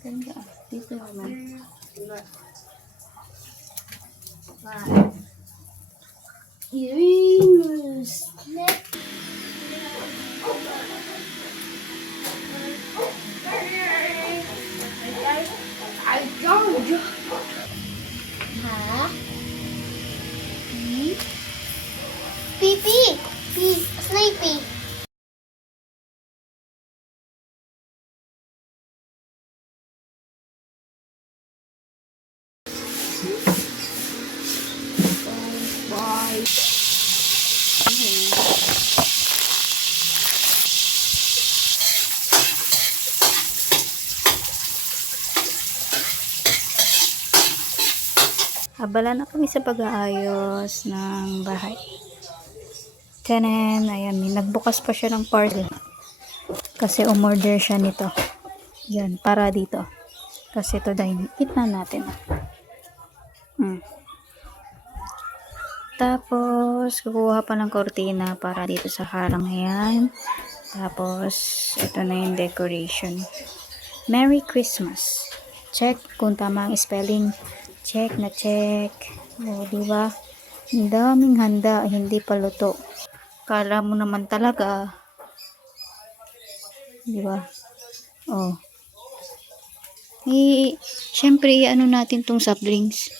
Ganda. Dito naman. Uranus. I don't. Ha? Pipi. Sleepy. Bye. Abala na kami sa pag-aayos ng bahay. Tanan, ayan, nagbukas pa siya ng parcel. Kasi umorder siya nito. Yan, para dito. Kasi ito dahil na natin. Tapos, kukuha pa ng kortina para dito sa harang. Ayan. Tapos, ito na yung decoration. Merry Christmas. Check kung tama ang spelling. Check na check. O, diba? Ang daming handa, hindi pa luto. Kala mo naman talaga. Diba? Oh. Syempre, ano natin tong soft drinks.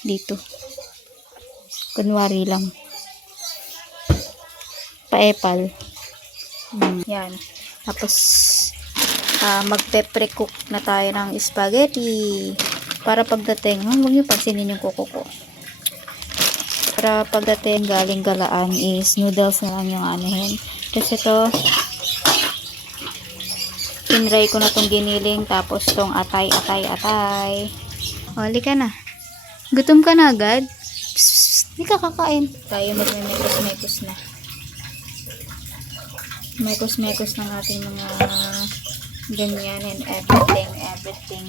Dito. Kunwari lang. Paepal. Yan. Tapos, magpe-pre-cook na tayo ng spaghetti. Para pagdating, huwag nyo pansinin yung kuko ko. Para pagdating galing galaan is noodles na lang yung anuhin. Kasi ito, tinry ko na tong giniling. Tapos tong atay. O, halika na. Gutom ka na agad? Hindi ka kakain. Tayo magmemekos-mekos na. Mekos-mekos ng ating mga ganyan and everything.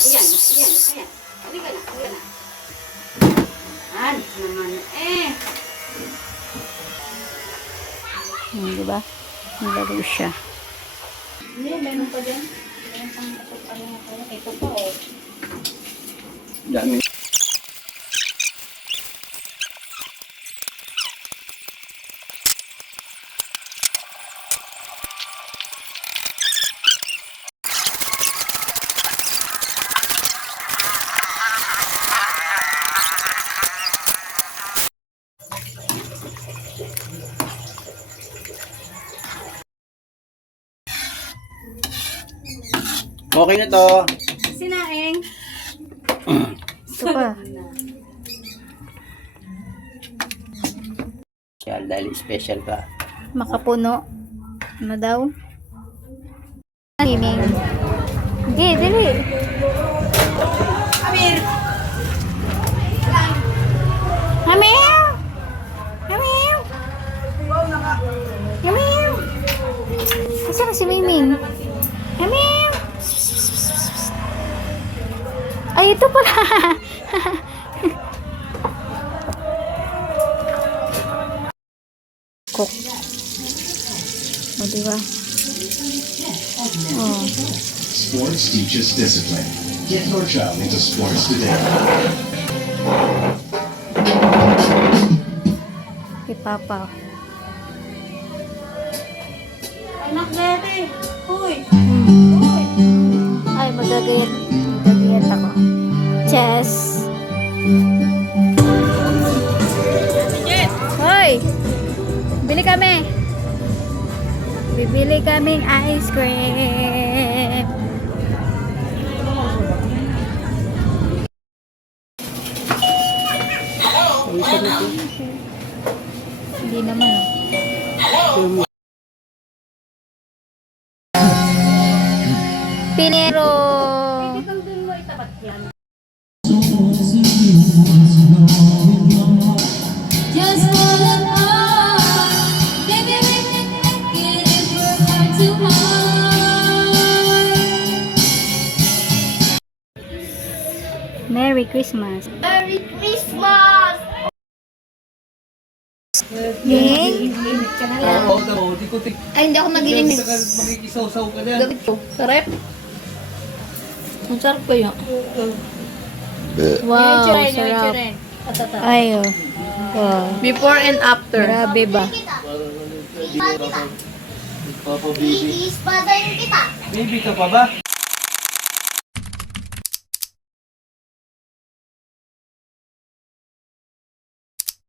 Ayan. Halika na. Ano naman Diba? Nilaro siya. Hindi, meron pa dyan. Meron pang ito pa Dami. Okay na to. Sinaing. Ito pa. Special, dahil special ka. Makapuno. Ano daw? Timing. Sige, dali. Amir! Hamil! Hamil! Hamil! Kasi na si Miming? Hamil! Ay, ito pala. Cook. O, diba? Oh. Sports teaches discipline. Get your child into sports today. Kay Papa. Anak dati. Uy. Ay, magagayat. Magagayat ako. Chess. Hoy! Bili kami. Bibili kaming ice cream. Hindi naman Pinero. Itong dun mo itapat yan. Just wanna know, baby, we can make it if we're hard to hide. Merry Christmas. Merry Christmas! Ning? Init ka na lang. Ay, hindi ako nag-iinis. Makikisaw-saw ka dyan. Gawin ko. Sarap. Ang sarap ko yun. Wow, sarap. Ay, oh. Wow. Before and after. Grabe ba? Papa baby. Baby ka pa ba?